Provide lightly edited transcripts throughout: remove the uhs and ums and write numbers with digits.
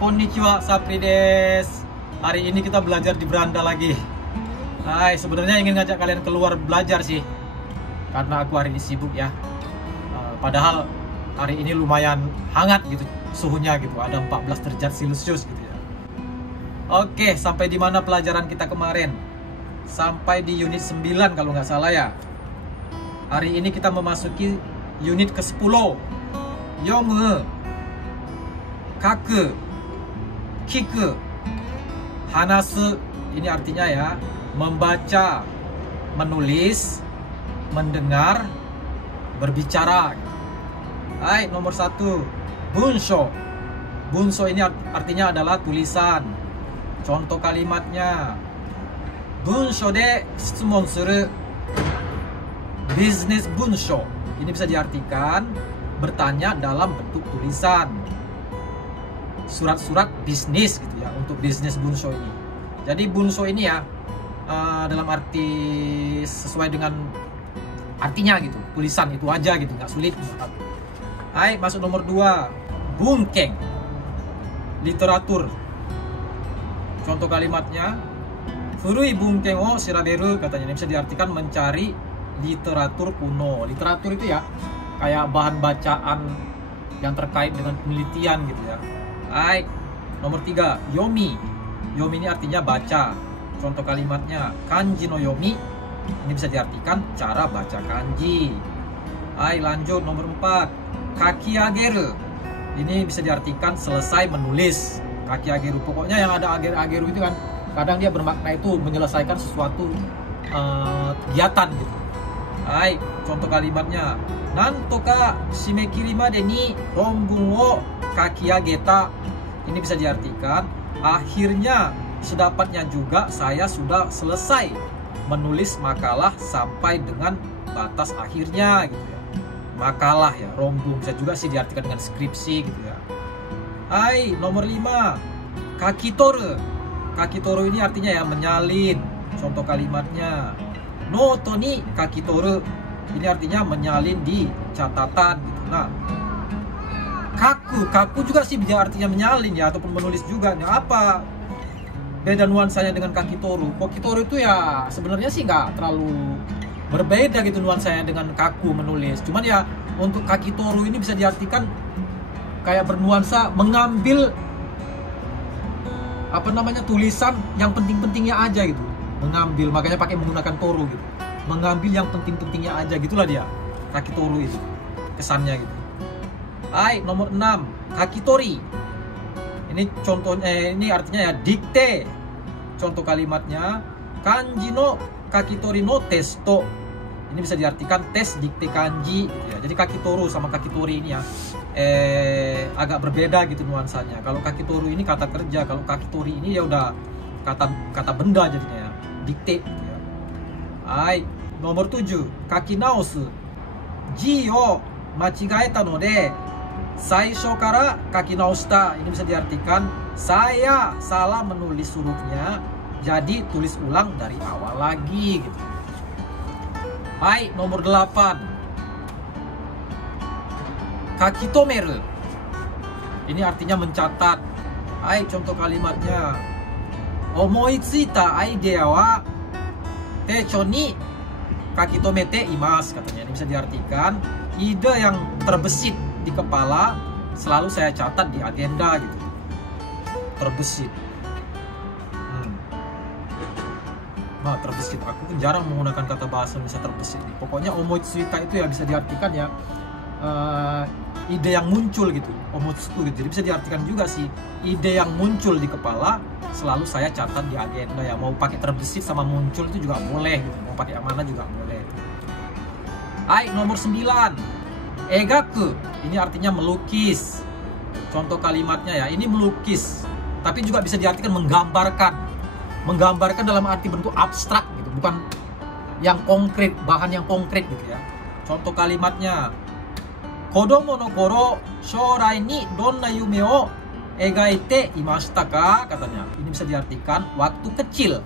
Konnichiwa, Sapri des. Hari ini kita belajar di beranda lagi. Hai, sebenarnya ingin ngajak kalian keluar belajar sih, karena aku hari ini sibuk ya. Padahal hari ini lumayan hangat gitu suhunya gitu, ada 14 derajat Celcius gitu ya. Oke, sampai di mana pelajaran kita kemarin? Sampai di unit 9 kalau nggak salah ya. Hari ini kita memasuki unit ke-10. Yomu, kaku, kiku, hanasu. Ini artinya ya, membaca, menulis, mendengar, berbicara. Hai, nomor 1, bunsho. Bunsho ini artinya adalah tulisan. Contoh kalimatnya, bunsho de shitsumon suru, business bunsho. Ini bisa diartikan bertanya dalam bentuk tulisan. Surat-surat bisnis gitu ya, untuk bisnis bunsho ini. Jadi bunsho ini ya, dalam arti sesuai dengan artinya gitu, tulisan itu aja gitu, nggak sulit. Hai, masuk nomor 2, bunkeng, literatur. Contoh kalimatnya, furui bunkeng o shiraberu, katanya. Ini bisa diartikan mencari literatur kuno. Literatur itu ya kayak bahan bacaan yang terkait dengan penelitian gitu ya. Hai, nomor 3, yomi. Yomi ini artinya baca. Contoh kalimatnya, kanji no yomi. Ini bisa diartikan cara baca kanji. Hai, lanjut nomor 4, kakiageru. Ini bisa diartikan selesai menulis. Kakiageru, pokoknya yang ada ageru itu kan kadang dia bermakna itu menyelesaikan sesuatu kegiatan gitu. Hai, contoh kalimatnya, nantoka shimekiri made ni ronbun wo kakiageta. Ini bisa diartikan akhirnya sedapatnya juga saya sudah selesai menulis makalah sampai dengan batas akhirnya gitu ya. Makalah ya, ronbun bisa juga sih diartikan dengan skripsi gitu ya. Hai, nomor 5, kakitoru. Kakitoru ini artinya ya menyalin. Contoh kalimatnya, noto ni kakitoru. Ini artinya menyalin di catatan gitu. Nah, kaku juga sih bisa artinya menyalin ya, ataupun menulis juga. Nah, apa beda nuansanya dengan kakitoru? Kakitoru itu ya sebenarnya sih nggak terlalu berbeda gitu nuansanya dengan kaku menulis. Cuman ya untuk kakitoru ini bisa diartikan kayak bernuansa mengambil tulisan yang penting-pentingnya aja gitu. Mengambil, makanya pakai menggunakan toru gitu. Mengambil yang penting-pentingnya aja, gitulah dia kakitoru itu kesannya gitu. Hai, nomor 6, kakitori. Ini contohnya, ini artinya ya dikte. Contoh kalimatnya, kanji no kakitori no testo. Ini bisa diartikan tes dikte kanji gitu ya. Jadi kakitoru sama kakitori ini ya agak berbeda gitu nuansanya. Kalau kakitoru ini kata kerja, kalau kakitori ini ya udah kata benda jadinya ya, dikte gitu ya. Hai, nomor 7, kaki naosu. Ji o machigaeta no de saisho kara kaki naoshita. Ini bisa diartikan saya salah menulis hurufnya, jadi tulis ulang dari awal lagi gitu. Hai, nomor 8, kakitomeru. Ini artinya mencatat. Hai, contoh kalimatnya, omoitsuita idea wa techo ni kakitomete imasu, katanya. Ini bisa diartikan ide yang terbesit di kepala selalu saya catat di agenda gitu. Terbesit. Nah, terbesit, aku kan jarang menggunakan kata bahasa Indonesia terbesit. Pokoknya omoitsuita itu ya bisa diartikan ya ide yang muncul gitu, omotsuku gitu. Jadi bisa diartikan juga sih ide yang muncul di kepala selalu saya catat di agenda ya. Mau pakai terbesit sama muncul itu juga boleh gitu. Mau pakai mana juga boleh. Hai, nomor 9, egaku. Ini artinya melukis. Contoh kalimatnya ya, ini melukis, tapi juga bisa diartikan menggambarkan. Menggambarkan dalam arti bentuk abstrak gitu, bukan yang konkret, bahan yang konkret gitu ya. Contoh kalimatnya, kodomo no koro shourai ni donna yume o egaite imashita ka, katanya. Ini bisa diartikan waktu kecil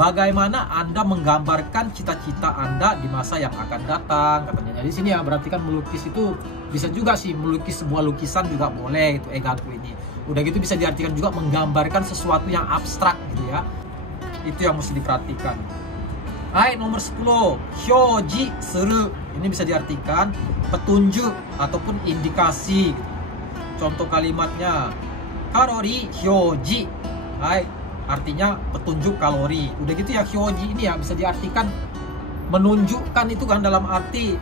bagaimana Anda menggambarkan cita-cita Anda di masa yang akan datang, katanya. Jadi sini ya berarti kan melukis itu bisa juga sih melukis sebuah lukisan juga boleh itu egaku ini. Udah gitu bisa diartikan juga menggambarkan sesuatu yang abstrak gitu ya. Itu yang mesti diperhatikan. Hai, nomor 10, hyoji suru. Ini bisa diartikan petunjuk ataupun indikasi gitu. Contoh kalimatnya kalori hyoji. Hai, artinya petunjuk kalori. Udah gitu ya, hyoji ini ya bisa diartikan menunjukkan itu kan, dalam arti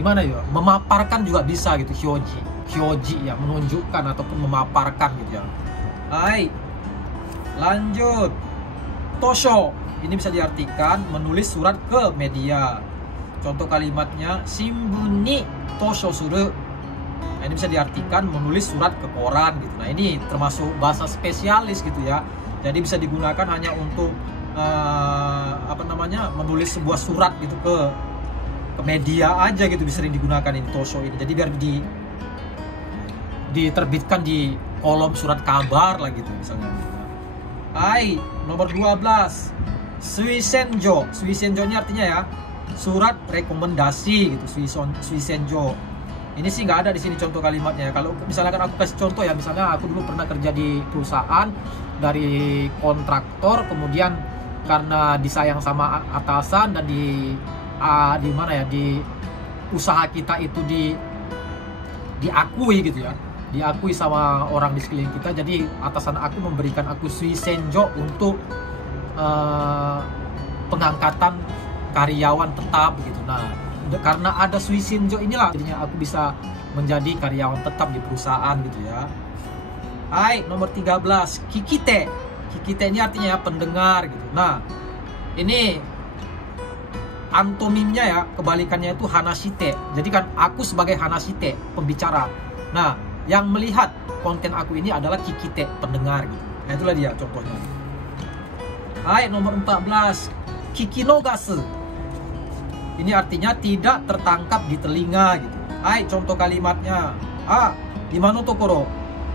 gimana ya, memaparkan juga bisa gitu. Hyoji ya, menunjukkan ataupun memaparkan gitu ya. Hai, lanjut. Tosho, ini bisa diartikan menulis surat ke media. Contoh kalimatnya shimbun ni tosho suru. Nah, ini bisa diartikan menulis surat ke koran gitu. Nah, ini termasuk bahasa spesialis gitu ya. Jadi bisa digunakan hanya untuk menulis sebuah surat gitu ke media aja gitu, bisa sering digunakan ini tosho ini. Jadi biar diterbitkan di kolom surat kabar lah gitu misalnya. Hai, nomor 12, suisenjo. Suisenjo ini artinya ya surat rekomendasi gitu, suisenjo. Ini sih nggak ada di sini contoh kalimatnya. Kalau misalnya kan aku kasih contoh ya, misalnya aku dulu pernah kerja di perusahaan dari kontraktor, kemudian karena disayang sama atasan dan di usaha kita itu diakui gitu ya, diakui sama orang di sekeliling kita. Jadi atasan aku memberikan aku suisenjo untuk pengangkatan karyawan tetap gitu. Nah, karena ada suisenjo inilah jadinya aku bisa menjadi karyawan tetap di perusahaan gitu ya. Hai, nomor 13, kikite. Kikite ini artinya ya pendengar gitu. Nah, ini antonimnya ya, kebalikannya itu hanashite. Jadi kan aku sebagai hanashite, pembicara. Nah, yang melihat konten aku ini adalah kikite, pendengar gitu. Nah, itulah dia contohnya. Hai, nomor 14, kikinogasu. Ini artinya tidak tertangkap di telinga gitu. Hai, contoh kalimatnya. Imano tokoro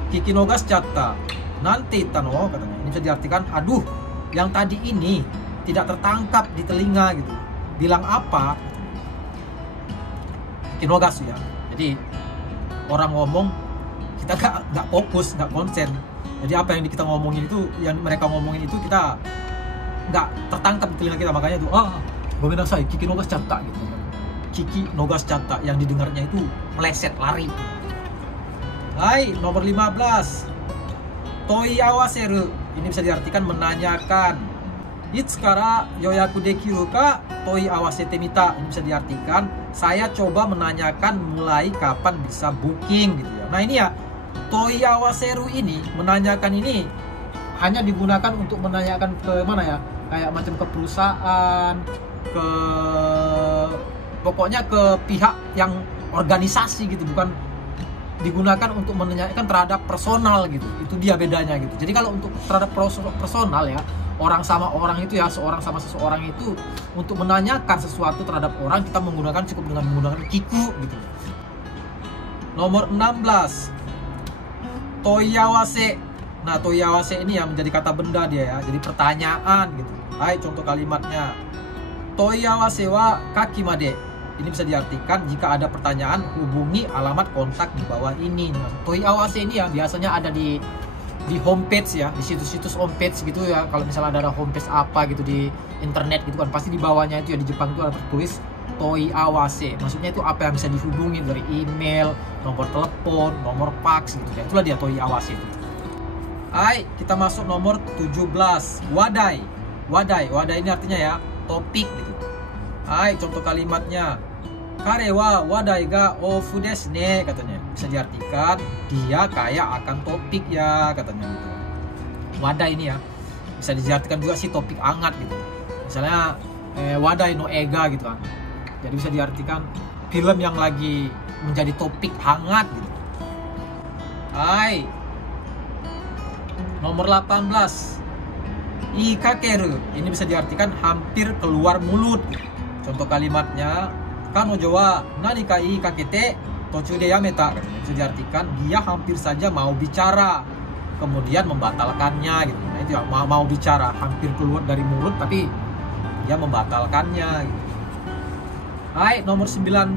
kikinogas chatta. Nanti tano katanya. Ini bisa diartikan, aduh, yang tadi ini tidak tertangkap di telinga gitu. Bilang apa? Kikinogasu ya. Jadi orang ngomong kita nggak fokus, nggak konsen. Jadi apa yang kita ngomongin itu, yang mereka ngomongin itu kita nggak tertangkap di telinga kita. Makanya tuh, gomenasai, kiki nogas chatta gitu. Kiki nogas chatta, yang didengarnya itu meleset, lari. Hai, nomor 15, toi awaseru. Ini bisa diartikan menanyakan. Itsukara yoyaku dekiru ka toi awasete mita. Ini bisa diartikan saya coba menanyakan mulai kapan bisa booking gitu ya. Nah, ini ya, toi awaseru ini, menanyakan ini hanya digunakan untuk menanyakan ke mana ya, kayak macam ke perusahaan, pokoknya ke pihak yang organisasi gitu, bukan digunakan untuk menanyakan terhadap personal gitu. Itu dia bedanya gitu. Jadi kalau untuk terhadap personal ya, orang sama orang itu ya, seorang sama seseorang itu, untuk menanyakan sesuatu terhadap orang, kita cukup dengan menggunakan kiku gitu. Nomor 16, toyawase. Nah, toyawase ini ya menjadi kata benda dia ya, jadi pertanyaan gitu. Hai, contoh kalimatnya. Toyawase wa kaki made. Ini bisa diartikan jika ada pertanyaan hubungi alamat kontak di bawah ini. Nah, toyawase ini ya biasanya ada di homepage ya, di situs-situs homepage gitu ya. Kalau misalnya ada homepage apa gitu di internet gitu kan, pasti di bawahnya itu ya, di Jepang itu ada tertulis toiawase. Maksudnya itu apa yang bisa dihubungi dari email, nomor telepon, nomor fax gitu ya. Itulah dia toiawase itu. Hai, kita masuk nomor 17, wadai. Wadai ini artinya ya topik gitu. Hai, contoh kalimatnya. Kare wa wadai ga ofu desu ne, katanya. Bisa diartikan dia kaya akan topik ya, katanya gitu. Wadai ini ya bisa diartikan juga sih topik hangat gitu. Misalnya wadai no ega gitu kan. Jadi bisa diartikan film yang lagi menjadi topik hangat gitu. Hai, nomor 18, ikakeru. Ini bisa diartikan hampir keluar mulut. Contoh kalimatnya, kanojo wa nanika ikakete tochu de yameta. Bisa diartikan dia hampir saja mau bicara, kemudian membatalkannya gitu. Nah, itu ya, mau bicara, hampir keluar dari mulut tapi dia membatalkannya gitu. Hai, nomor 19,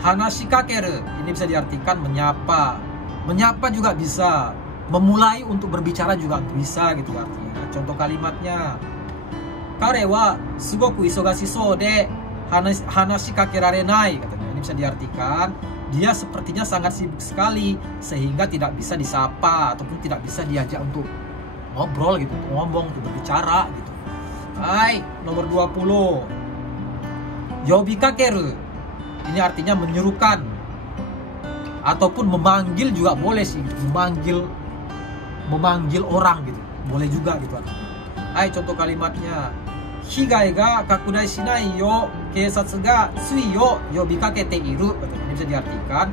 hanashi kakeru. Ini bisa diartikan menyapa. Menyapa juga bisa, memulai untuk berbicara juga bisa gitu artinya. Contoh kalimatnya, kare wa sugoku isogashi sou de hanashi kakerarenai, katanya. Ini bisa diartikan dia sepertinya sangat sibuk sekali sehingga tidak bisa disapa ataupun tidak bisa diajak untuk ngobrol gitu, ngomong, untuk berbicara gitu. Hai, nomor 20. Yobikakeru. Ini artinya menyerukan ataupun memanggil juga boleh sih, memanggil orang gitu, boleh juga gitu artinya. Hai, contoh kalimatnya, higai ga kakudai shinai yo keisatsu ga tsui yo yobikakete iru. Ini bisa diartikan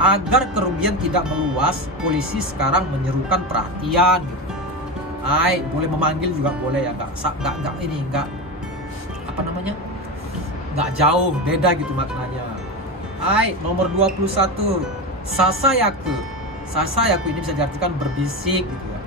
agar kerugian tidak meluas, polisi sekarang menyerukan perhatian gitu. Hai, boleh memanggil juga boleh ya, nggak apa namanya, nggak jauh, beda gitu maknanya. Hai, nomor 21. Sasayaku. Sasayaku ini bisa diartikan berbisik gitu ya.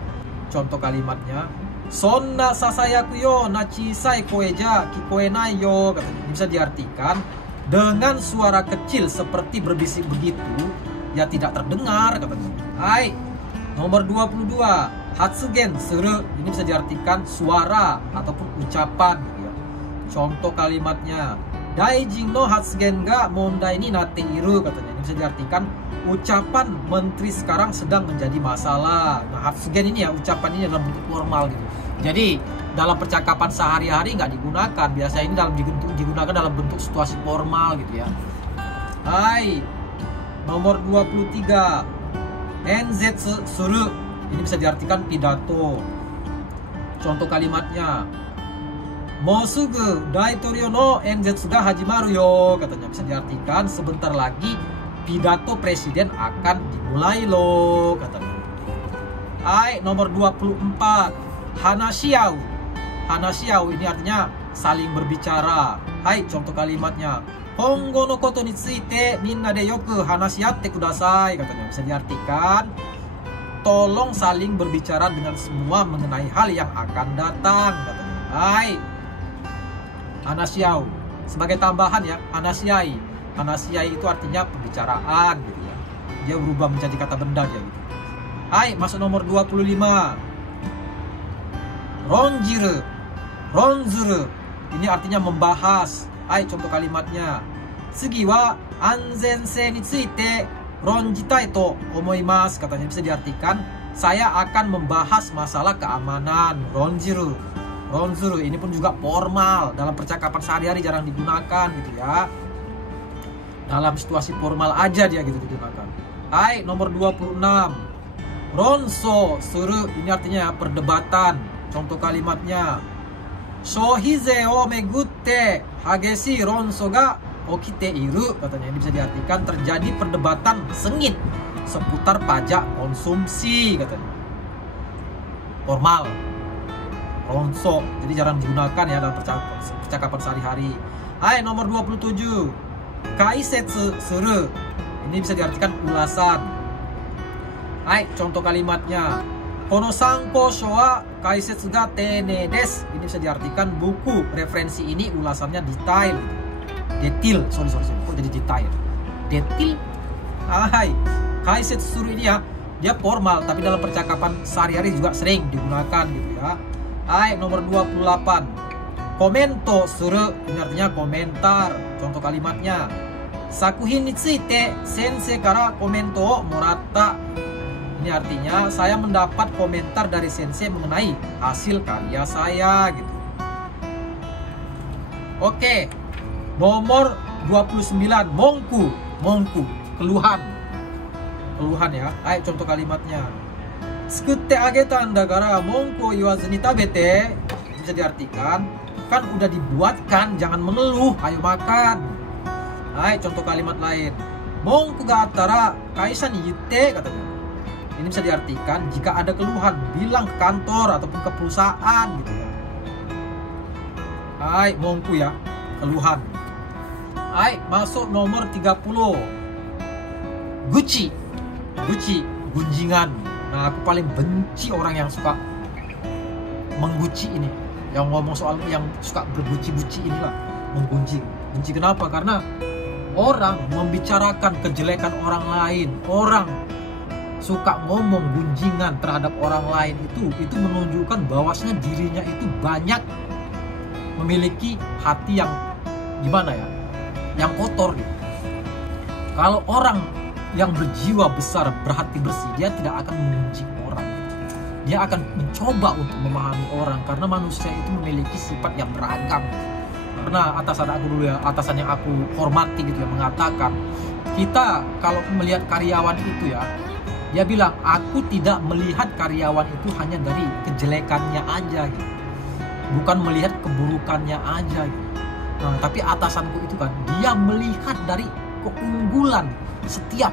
Contoh kalimatnya, sonna sasayaku yo na chisai koe ja kikoenai yo, katanya. Ini bisa diartikan dengan suara kecil seperti berbisik begitu ya tidak terdengar, katanya. Hai, nomor 22. Hatsugen suru. Ini bisa diartikan suara ataupun ucapan gitu ya. Contoh kalimatnya, Daijin no hatsugen ga mondai ni natte iru, katanya. Ini bisa diartikan ucapan menteri sekarang sedang menjadi masalah. Nah, hatsugen ini ya, ucapan ini dalam bentuk formal gitu. Jadi dalam percakapan sehari-hari nggak digunakan. Biasanya ini digunakan dalam bentuk situasi formal gitu ya. Hai, nomor 23. Enzetsu suru. Ini bisa diartikan pidato. Contoh kalimatnya, Mosugu daitorio no enzetsu ga hajimaru yo, katanya. Bisa diartikan sebentar lagi pidato presiden akan dimulai loh, katanya. Hai, nomor 24. Hanashiau. Hanashiau ini artinya saling berbicara. Hai, contoh kalimatnya, Hongo no koto ni tsuite minna de yoku hanashiatte kudasai, katanya. Bisa diartikan tolong saling berbicara dengan semua mengenai hal yang akan datang, katanya. Hai, Hanashiau. Sebagai tambahan ya, Hanashiai. Hanashiai itu artinya pembicaraan gitu ya. Dia berubah menjadi kata benda ya gitu. Hai, masuk nomor 25. Ronjiru. Ronzuru. Ini artinya membahas. Hai, contoh kalimatnya, Tsugi wa anzensei ni tsuite ronjitai to omoimasu, katanya. Bisa diartikan saya akan membahas masalah keamanan. Ronjiru. Ronzuru ini pun juga formal, dalam percakapan sehari-hari jarang digunakan gitu ya. Dalam situasi formal aja dia gitu digunakan. Hai, nomor 26. Ronso suru. Ini artinya perdebatan. Contoh kalimatnya, Shohize o megutte hageshi ronso ga okite iru, katanya. Ini bisa diartikan terjadi perdebatan sengit seputar pajak konsumsi, katanya. Formal. Ronso, jadi jarang digunakan ya dalam percakapan sehari-hari. Hai, nomor 27. Kaisetsu suru. Ini bisa diartikan ulasan. Hai, contoh kalimatnya, Kono sanko sho wa kaisetsu ga teine desu. Ini bisa diartikan buku referensi ini ulasannya detail. Detail, sorry. Kok jadi detail? Detail. Hai, kaisetsu suru ini ya, dia formal tapi dalam percakapan sehari-hari juga sering digunakan gitu ya. Hai, nomor 28. Komento suru. Ini artinya komentar. Contoh kalimatnya, Sakuhin ni tsuite sensei kara komento o moratta. Ini artinya saya mendapat komentar dari sensei mengenai hasil karya saya gitu. Oke. Nomor 29. Mongku. Keluhan ya. Hai, contoh kalimatnya, Tsukutte ageta nda kara monku iwazu ni tabete. Bisa diartikan kan udah dibuatkan, jangan mengeluh, ayo makan. Hai, contoh kalimat lain, Monku ga attara kaisa ni yitte, katanya. Ini bisa diartikan jika ada keluhan bilang ke kantor ataupun ke perusahaan gitu ya. Hai, monku ya, keluhan. Hai, masuk nomor 30. Gucci, gunjingan. Nah, aku paling benci orang yang suka mengguci ini, yang ngomong soal yang suka berguci-guci inilah, menggunjing. Benci kenapa? Karena orang membicarakan kejelekan orang lain, orang suka ngomong gunjingan terhadap orang lain itu menunjukkan bahwasanya dirinya itu banyak memiliki hati yang gimana ya, yang kotor gitu. Kalau orang yang berjiwa besar, berhati bersih, dia tidak akan mengunjing orang. Dia akan mencoba untuk memahami orang, karena manusia itu memiliki sifat yang beragam. Karena atasan aku dulu ya, atasan yang aku hormati gitu ya, mengatakan kita kalau melihat karyawan itu ya, dia bilang aku tidak melihat karyawan itu hanya dari kejelekannya aja gitu, bukan melihat keburukannya aja gitu. Nah, tapi atasanku itu kan dia melihat dari keunggulan setiap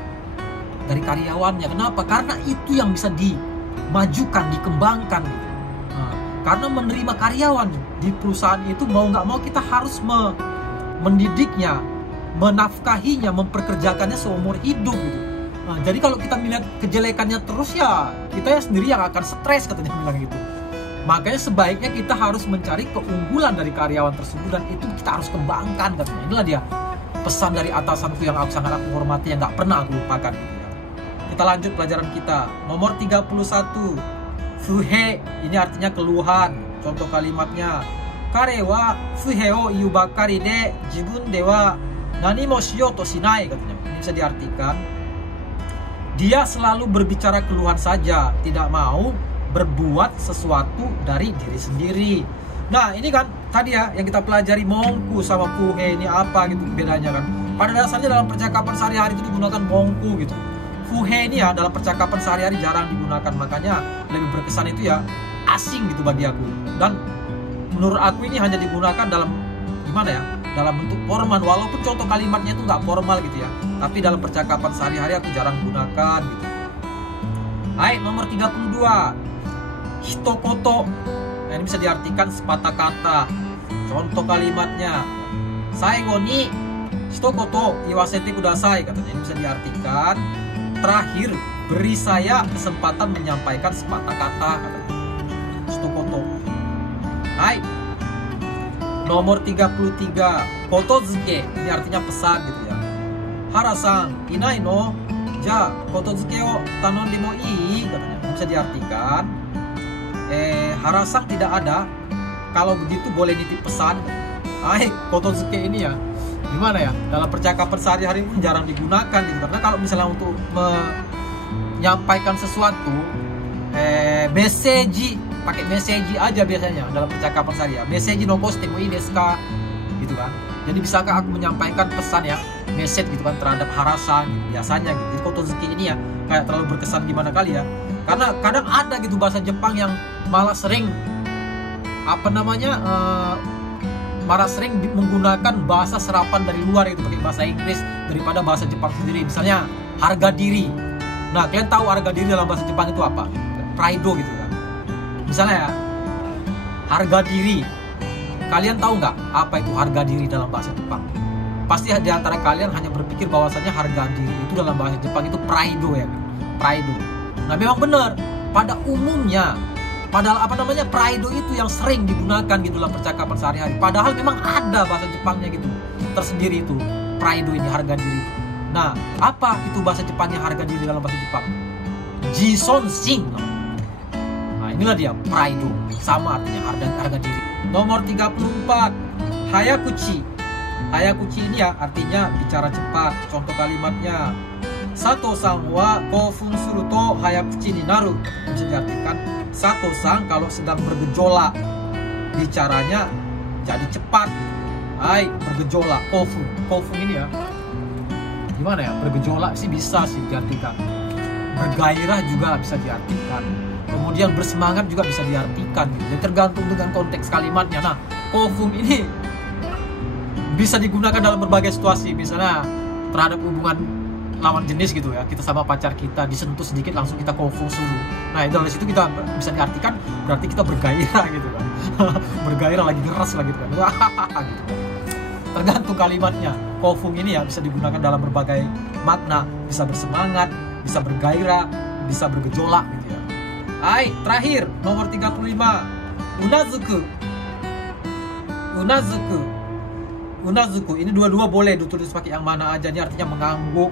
dari karyawannya. Kenapa? Karena itu yang bisa dimajukan, dikembangkan gitu. Nah, karena menerima karyawan di perusahaan itu mau nggak mau kita harus mendidiknya, menafkahinya, memperkerjakannya seumur hidup gitu. Nah, jadi kalau kita melihat kejelekannya terus ya kita ya sendiri yang akan stres, katanya bilang gitu. Makanya sebaiknya kita harus mencari keunggulan dari karyawan tersebut dan itu kita harus kembangkan, katanya. Inilah dia pesan dari atasanku yang sangat aku hormati, yang gak pernah aku lupakan gitu ya. Kita lanjut pelajaran kita. Nomor 31, fuhe, ini artinya keluhan. Contoh kalimatnya, kare wa fuhe o iu bakari de jibun de wa nani mo shiyou to shinai, katanya. Ini bisa diartikan dia selalu berbicara keluhan saja, tidak mau berbuat sesuatu dari diri sendiri. Nah ini kan tadi ya yang kita pelajari, mongku sama fuhe ini apa gitu bedanya kan. Pada dasarnya dalam percakapan sehari-hari itu digunakan mongku gitu. Fuhe ini ya dalam percakapan sehari-hari jarang digunakan, makanya lebih berkesan itu ya asing gitu bagi aku. Dan menurut aku ini hanya digunakan dalam gimana ya, dalam bentuk formal, walaupun contoh kalimatnya itu nggak formal gitu ya, tapi dalam percakapan sehari-hari aku jarang gunakan gitu. Hai, nomor 32, hitokoto. Nah, ini bisa diartikan sepatah kata. Contoh kalimatnya, saigo ni hitokoto iwasete kudasai, katanya. Ini bisa diartikan terakhir beri saya kesempatan menyampaikan sepatah kata, katanya. Hitokoto. Hai. Nomor 33, kotozuke. Ini artinya pesan gitu ya. Hara-san inai no, ja kotozuke o tanon mo ii, katanya. Ini bisa diartikan Hara-san tidak ada, kalau begitu boleh nitip pesan. Kotozuke ini ya gimana ya, dalam percakapan sehari-hari pun jarang digunakan gitu. Karena kalau misalnya untuk menyampaikan sesuatu message, pakai message aja biasanya dalam percakapan sehari-hari. Message no koste mo ii desu ka gitu kan. Jadi bisakah aku menyampaikan pesan yang message gitu kan terhadap Hara-san gitu, biasanya gitu. Jadi kotozuke ini ya kayak terlalu berkesan gimana kali ya. Karena kadang ada gitu bahasa Jepang yang malah sering malah sering menggunakan bahasa serapan dari luar gitu, pakai bahasa Inggris daripada bahasa Jepang sendiri. Misalnya harga diri. Nah, kalian tahu harga diri dalam bahasa Jepang itu apa? Pride gitu kan. Misalnya ya, harga diri. Kalian tahu nggak apa itu harga diri dalam bahasa Jepang? Pasti di antara kalian hanya berpikir bahwasannya harga diri itu dalam bahasa Jepang itu pride ya kan? Pride. Nah, memang benar. Pada umumnya, padahal pride itu yang sering digunakan gitu dalam percakapan sehari-hari. Padahal memang ada bahasa Jepangnya gitu, tersendiri itu pride ini, harga diri. Nah, apa itu bahasa Jepangnya harga diri dalam bahasa Jepang? Jisonshin. Nah, inilah dia pride, sama artinya harga diri. Nomor 34, hayakuchi. Hayakuchi ini ya artinya bicara cepat. Contoh kalimatnya, Sato-san wa koufun suru to hayakuchi ni naru. Bisa diartikan Sato-san kalau sedang bergejolak bicaranya jadi cepat. Hai, bergejolak, koufun. Koufun ini ya gimana ya, bergejolak sih bisa sih diartikan. Bergairah juga bisa diartikan. Kemudian bersemangat juga bisa diartikan gitu. Jadi tergantung dengan konteks kalimatnya. Nah, koufun ini bisa digunakan dalam berbagai situasi. Misalnya terhadap hubungan lawan jenis gitu ya, kita sama pacar kita disentuh sedikit langsung kita koufun suru. Nah, dari situ kita bisa diartikan berarti kita bergairah gitu kan. Bergairah lagi keras lagi gitu kan. Gitu. Tergantung kalimatnya. Koufun ini ya bisa digunakan dalam berbagai makna, bisa bersemangat, bisa bergairah, bisa bergejolak gitu ya. Hai, terakhir nomor 35, unazuku. Unazuku. Unazuku ini dua-dua boleh ditulis pakai yang mana aja, ini artinya mengangguk.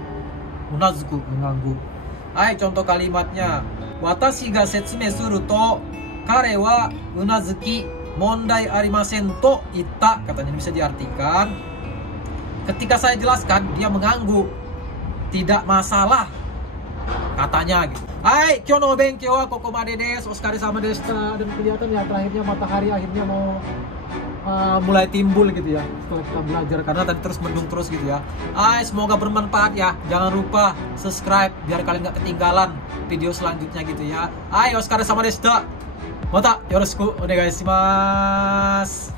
Unazuku, mengangguk. Hai, contoh kalimatnya. Watashi ga setsumei suru to kare wa unazuki mondai arimasen to itta. Katanya bisa diartikan, ketika saya jelaskan dia mengangguk, tidak masalah katanya gitu. Hai, kyo no benkyou wa kokomade desu. Otsukare-sama deshita. Dan kelihatan ya terakhirnya matahari akhirnya mau mulai timbul gitu ya setelah kita belajar, karena tadi terus mendung terus gitu ya. Hai, semoga bermanfaat ya. Jangan lupa subscribe biar kalian nggak ketinggalan video selanjutnya gitu ya. Hai, otsukare-sama deshita. Mata yoroshiku onegai shimasu.